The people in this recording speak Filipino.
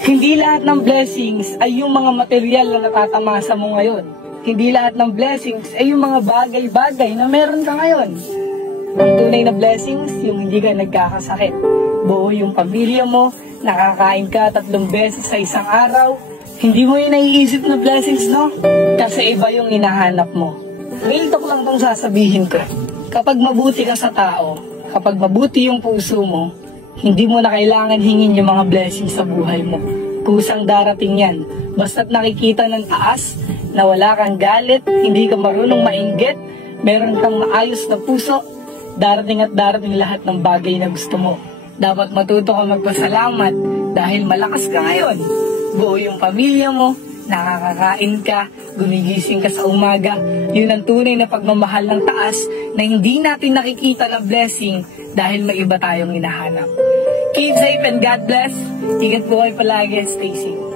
Hindi lahat ng blessings ay yung mga material na natatamasa mo ngayon. Hindi lahat ng blessings ay yung mga bagay-bagay na meron ka ngayon. Ang tunay na blessings, yung hindi ka nagkakasakit. Buo yung pamilya mo, nakakain ka 3 beses sa isang araw. Hindi mo yun naiisip na blessings, no? Kasi iba yung hinahanap mo. Real talk lang tong sasabihin ko. Kapag mabuti ka sa tao, kapag mabuti yung puso mo, hindi mo na kailangan hingin yung mga blessings sa buhay mo. Kusang darating yan. Basta't nakikita ng taas na wala kang galit, hindi ka marunong mainggit, meron kang maayos na puso, darating at darating lahat ng bagay na gusto mo. Dapat matuto ka magpasalamat dahil malakas ka ngayon. Buo yung pamilya mo, nakakakain ka, gumigising ka sa umaga. Yun ang tunay na pagmamahal ng taas na hindi natin nakikita na blessing dahil may iba tayong hinahanap. Keep safe and God bless. Ingat po kayo palagi and stay safe.